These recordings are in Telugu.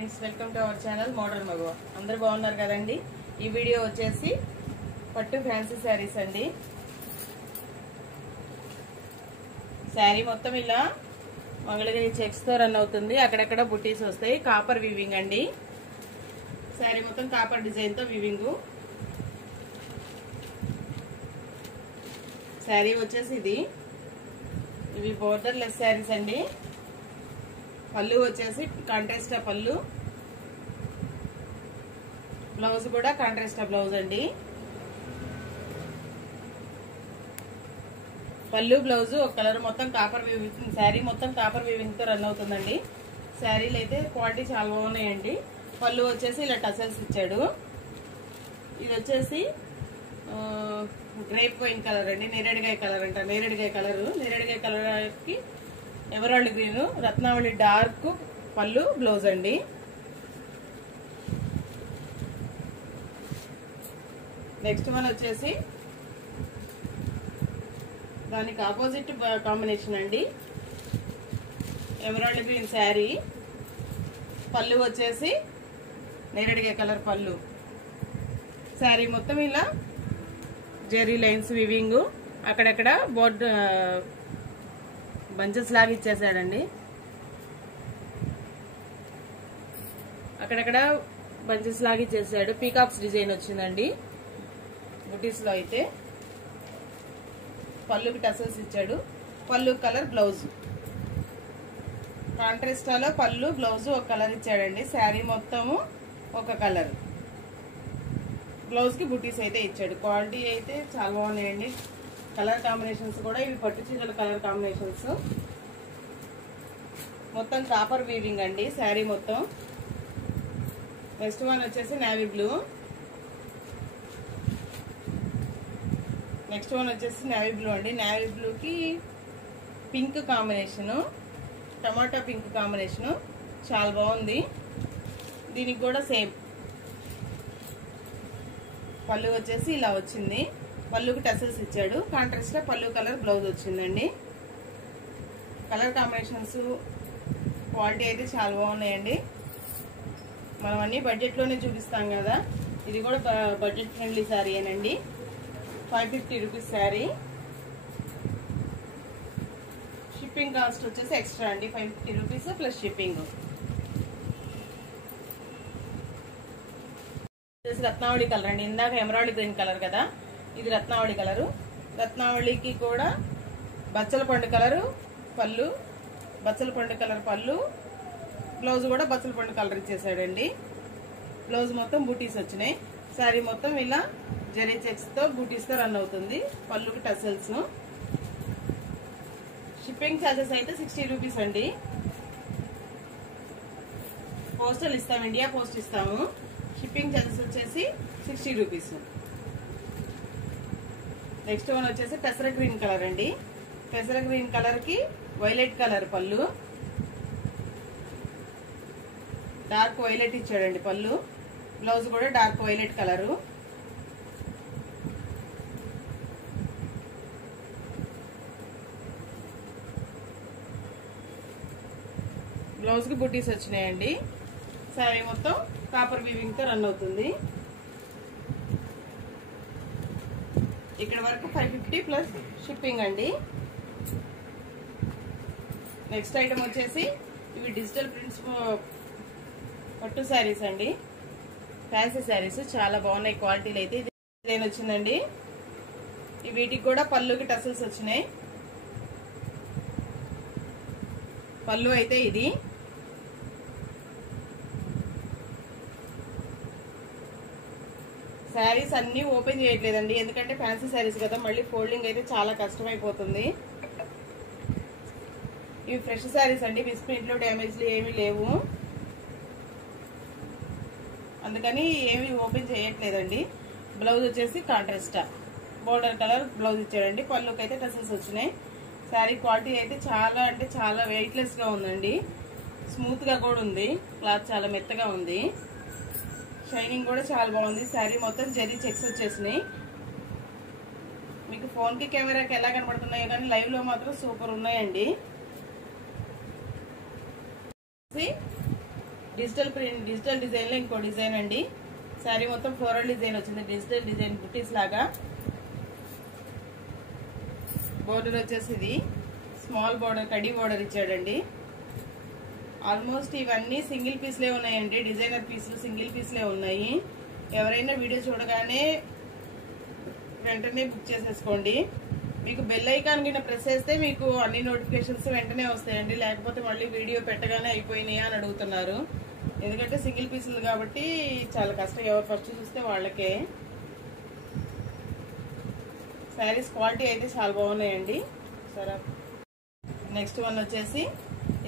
Welcome to our channel modern Magava. అందరూ బాగున్నారు కదండి. ఈ వీడియో వచ్చేసి పట్టు ఫ్యాన్సీ శారీస్ అండి. శారీ మొత్తం ఇలా మంగళగిరి చెక్స్ తో రన్ అవుతుంది. అక్కడక్కడ బుట్టీస్ వస్తాయి. కాపర్ వీవింగ్ అండి. శారీ మొత్తం కాపర్ డిజైన్ తో వీవింగ్. శారీ వచ్చేసి ఇవి బోర్డర్ లెస్ శారీస్ అండి. పళ్ళు వచ్చేసి కాంట్రాస్ట్ పళ్ళు, బ్లౌజ్ కూడా కాంట్రాస్ట్ బ్లౌజ్ అండి. పళ్ళు బ్లౌజ్ ఒక కలర్, మొత్తం కాపర్ వీవింగ్. శారీ మొత్తం కాపర్ వీవింగ్ తో రన్ అవుతుందండి. శారీలు అయితే క్వాలిటీ చాలా బాగున్నాయండి. పళ్ళు వచ్చేసి ఇలా టసల్స్ ఇచ్చాడు. ఇది వచ్చేసి గ్రేప్ వైన్ కలర్ అండి. నేరేడుగాయ కలర్ అంట. నేరేడుగాయ కలర్ కి ఎవరాల్డ్ గ్రీన్, రత్నావళి డార్క్ పళ్ళు, బ్లౌజ్ అండి. నెక్స్ట్ వన్ వచ్చేసి దానికి ఆపోజిట్ కాంబినేషన్ అండి. ఎవరాల్డ్ గ్రీన్ శారీ, పళ్ళు వచ్చేసి నేరేడుగాయ కలర్ పళ్ళు. శారీ మొత్తం ఇలా జెర్రీ లైన్స్ వివింగ్, అక్కడక్కడ బోర్డ్ బంచెస్ లాగా ఇచ్చేసాడండి. అక్కడక్కడ బంచెస్ లాగా ఇచ్చేసాడు. పీకాక్స్ డిజైన్ వచ్చిందండి బుటీస్ లో. అయితే పళ్ళుకి టసల్స్ ఇచ్చాడు. పళ్ళు కలర్, బ్లౌజ్ కాంట్రాస్టాలో పళ్ళు బ్లౌజ్ ఒక కలర్ ఇచ్చాడండి. శారీ మొత్తము ఒక కలర్, బ్లౌజ్ కి బుటీస్ అయితే ఇచ్చాడు. క్వాలిటీ అయితే చాలా బాగున్నాయండి. కలర్ కాంబినేషన్స్ కూడా ఇవి పట్టు చీరల కలర్ కాంబినేషన్స్. మొత్తం కాపర్ వీవింగ్ అండి శారీ మొత్తం. నెక్స్ట్ వన్ వచ్చేసి నేవీ బ్లూ. నెక్స్ట్ వన్ వచ్చేసి నేవీ బ్లూ అండి. నేవీ బ్లూకి పింక్ కాంబినేషను, టమాటా పింక్ కాంబినేషను చాలా బాగుంది. దీనికి కూడా సేమ్ పళ్ళు వచ్చేసి ఇలా వచ్చింది. పళ్ళుకి టసల్స్ ఇచ్చాడు. కాంట్రాస్ట్ పళ్ళు కలర్, బ్లౌజ్ వచ్చిందండి. కలర్ కాంబినేషన్స్ క్వాలిటీ అయితే చాలా బాగున్నాయండి. మనం అన్ని బడ్జెట్ లోనే చూపిస్తాం కదా. ఇది కూడా బడ్జెట్ ఫ్రెండ్లీ శారీ ఏనండి. 550 రూపీస్ శారీ. షిప్పింగ్ కాస్ట్ వచ్చేసి ఎక్స్ట్రా అండి, 550 రూపీస్ ప్లస్ షిప్పింగ్. రత్నావళి కలర్ అండి. ఇందాక ఎమరాల్డ్ గ్రీన్ కలర్ కదా, ఇది రత్నావళి కలరు. రత్నావళికి కూడా బచ్చల పండు కలరు పళ్ళు, బచ్చల పండు కలర్ పళ్ళు, బ్లౌజ్ కూడా బచ్చల పండు కలర్ ఇచ్చేసాడండి. బ్లౌజ్ మొత్తం బూటీస్ వచ్చినాయి. శారీ మొత్తం ఇలా జరీ చెక్స్ తో బూటీస్ తో రన్ అవుతుంది. పళ్ళుకి టసల్స్. షిప్పింగ్ ఛార్జెస్ అయితే 60 రూపీస్ అండి. పోస్టల్ ఇస్తాము, ఇండియా పోస్ట్ ఇస్తాము. షిప్పింగ్ ఛార్జెస్ వచ్చేసి 60 రూపీస్. నెక్స్ట్ వన్ వచ్చేసి పెసర గ్రీన్ కలర్ అండి. పెసర గ్రీన్ కలర్ కి వైలెట్ కలర్ పళ్ళు, డార్క్ వైలెట్ ఇచ్చాడండి పళ్ళు. బ్లౌజ్ కూడా డార్క్ వైలెట్ కలరు. బ్లౌజ్ కి బుటీస్ వచ్చినాయండి. శారీ మొత్తం కాపర్ వీవింగ్ తో రన్ అవుతుంది. ఇక్కడ వరకు 550 ప్లస్ షిప్పింగ్ అండి. నెక్స్ట్ ఐటమ్ వచ్చేసి ఇవి డిజిటల్ ప్రింట్స్ పట్టు శారీస్ అండి. ఫ్యాన్సీ శారీస్ చాలా బాగున్నాయి. క్వాలిటీలు అయితే డిజైన్ వచ్చిందండి. వీటికి కూడా పళ్ళుకి టసల్స్ వచ్చినాయి. పళ్ళు అయితే ఇది. శారీస్ అన్ని ఓపెన్ చేయట్లేదండి, ఎందుకంటే ఫ్యాన్సీ శారీస్ కదా, మళ్ళీ ఫోల్డింగ్ అయితే చాలా కష్టమైపోతుంది. ఇవి ఫ్రెష్ శారీస్ అండి. బిస్ప్రింట్లో డ్యామేజ్లు ఏమీ లేవు, అందుకని ఏమి ఓపెన్ చేయట్లేదండి. బ్లౌజ్ వచ్చేసి కాంట్రాస్ట్ బోర్డర్ కలర్ బ్లౌజ్ ఇచ్చాడండి. పళ్ళుకి అయితే టసల్స్ వచ్చినాయి. శారీ క్వాలిటీ అయితే చాలా అంటే చాలా వెయిట్లెస్ గా ఉందండి. స్మూత్ గా కూడా ఉంది. క్లాత్ చాలా మెత్తగా ఉంది. షైనింగ్ కూడా చాలా బాగుంది. శారీ మొత్తం జరీ చెక్స్ వచ్చేసినాయి. మీకు ఫోన్ కి కెమెరాకి ఎలా కనబడుతున్నాయో కానీ లైవ్ లో మాత్రం సూపర్ ఉన్నాయండి. డిజిటల్ డిజైన్ లో ఇంకో డిజైన్ అండి. శారీ మొత్తం ఫ్లోరల్ డిజైన్ వచ్చింది, డిజిటల్ డిజైన్ బుట్టీస్ లాగా. బోర్డర్ వచ్చేసి ఇది స్మాల్ బోర్డర్, కడీ బోర్డర్ ఇచ్చాడండి. ఆల్మోస్ట్ ఇవన్నీ సింగిల్ పీస్లే ఉన్నాయండి, డిజైనర్ పీసులు సింగిల్ పీస్లే ఉన్నాయి. ఎవరైనా వీడియో చూడగానే వెంటనే బుక్ చేసేసుకోండి. మీకు బెల్ ఐకాన్ కింద ప్రెస్ చేస్తే మీకు అన్ని నోటిఫికేషన్స్ వెంటనే వస్తాయండి. లేకపోతే మళ్ళీ వీడియో పెట్టగానే అయిపోయినాయా అని అడుగుతున్నారు. ఎందుకంటే సింగిల్ పీసులు కాబట్టి చాలా కష్టం, ఎవరు ఫస్ట్ చూస్తే వాళ్ళకే. శారీస్ క్వాలిటీ అయితే చాలా బాగున్నాయండి. సరే, నెక్స్ట్ వన్ వచ్చేసి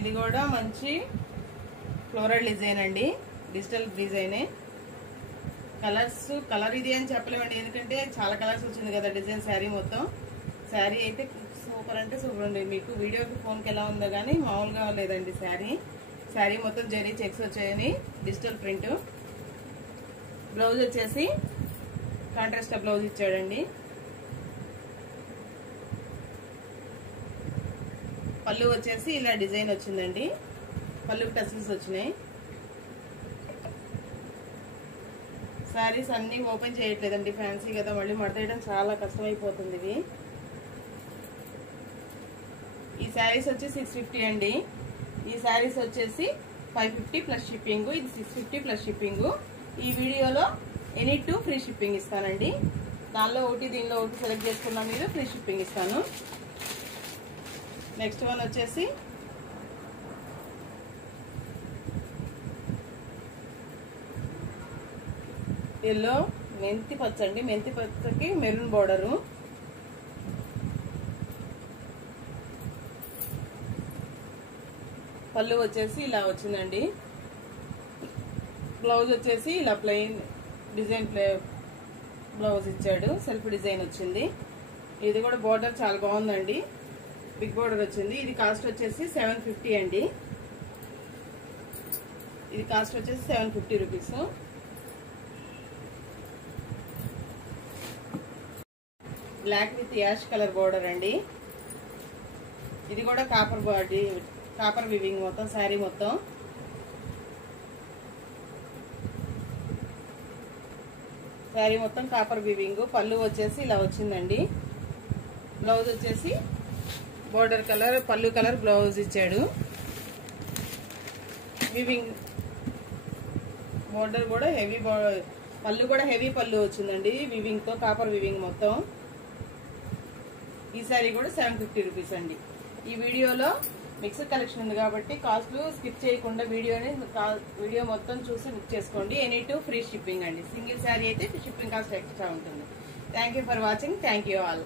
ఇది కూడా మంచి ఫ్లోరల్ డిజైన్ అండి, డిజిటల్ డిజైనే. కలర్ ఇది అని చెప్పలేమండి, ఎందుకంటే చాలా కలర్స్ వచ్చింది కదా డిజైన్ శారీ మొత్తం. శారీ అయితే సూపర్ అంటే సూపర్ ఉంది. మీకు వీడియోకి ఫోన్కి ఎలా ఉందో కానీ మామూలుగా లేదండి శారీ మొత్తం జరీ చెక్స్ వచ్చాయని డిజిటల్ ప్రింట్. బ్లౌజ్ వచ్చేసి కాంట్రాస్ట్ బ్లౌజ్ ఇచ్చాడండి. పళ్ళు వచ్చేసి ఇలా డిజైన్ వచ్చిందండి, పళ్ళుకి టసిల్స్ వచ్చినాయి. శారీస్ అన్ని ఓపెన్ చేయట్లేదండి, ఫ్యాన్సీ కదా, మళ్ళీ మడతేయడం చాలా కష్టమైపోతుంది ఇవి. ఈ శారీస్ వచ్చి 650 అండి. ఈ శారీస్ వచ్చేసి 550 ప్లస్ షిప్పింగ్, ఇది 650 ప్లస్ షిప్పింగ్. ఈ వీడియోలో ఎనీ 2 ఫ్రీ షిప్పింగ్ ఇస్తానండి. దానిలో ఒకటి దీనిలో ఒకటి సెలెక్ట్ చేసుకున్నా మీరు ఫ్రీ షిప్పింగ్ ఇస్తాను. నెక్స్ట్ వన్ వచ్చేసి ఎల్లో మెంతి పచ్చ అండి, మెంతి పచ్చకి మెరూన్ బోర్డరు. పళ్ళు వచ్చేసి ఇలా వచ్చిందండి. బ్లౌజ్ వచ్చేసి ఇలా ప్లెయిన్ డిజైన్ బ్లౌజ్ ఇచ్చాడు, సెల్ఫ్ డిజైన్ వచ్చింది. ఇది కూడా బోర్డర్ చాలా బాగుందండి, బిగ్ బోర్డర్ వచ్చింది. ఇది కాస్ట్ వచ్చేసి 750 అండి. ఇది కాస్ట్ వచ్చేసి 750 rupees. Black with ash colour border అండి. ఇది కూడా కాపర్ వివింగ్ మొత్తం శారీ మొత్తం. శారీ మొత్తం కాపర్ వివింగ్. పళ్ళు వచ్చేసి ఇలా వచ్చిందండి. బ్లౌజ్ వచ్చేసి బోర్డర్ కలర్, పళ్ళు కలర్ బ్లౌజ్ ఇచ్చాడు. వివింగ్ బోర్డర్ కూడా హెవీ, పళ్ళు కూడా హెవీ పళ్ళు వచ్చిందండి వివింగ్ తో, కాపర్ వివింగ్ మొత్తం. ఈ శారీ కూడా 750 రూపీస్ అండి. ఈ వీడియోలో మిక్స్డ్ కలెక్షన్ ఉంది కాబట్టి కాస్ట్లు స్కిప్ చేయకుండా వీడియో మొత్తం చూసి బుక్ చేసుకోండి. ఎనీ 2 ఫ్రీ షిప్పింగ్ అండి. సింగిల్ శారీ అయితే షిప్పింగ్ కాస్ట్ ఎక్స్ట్రా ఉంటుంది. Thank you for watching. Thank you all.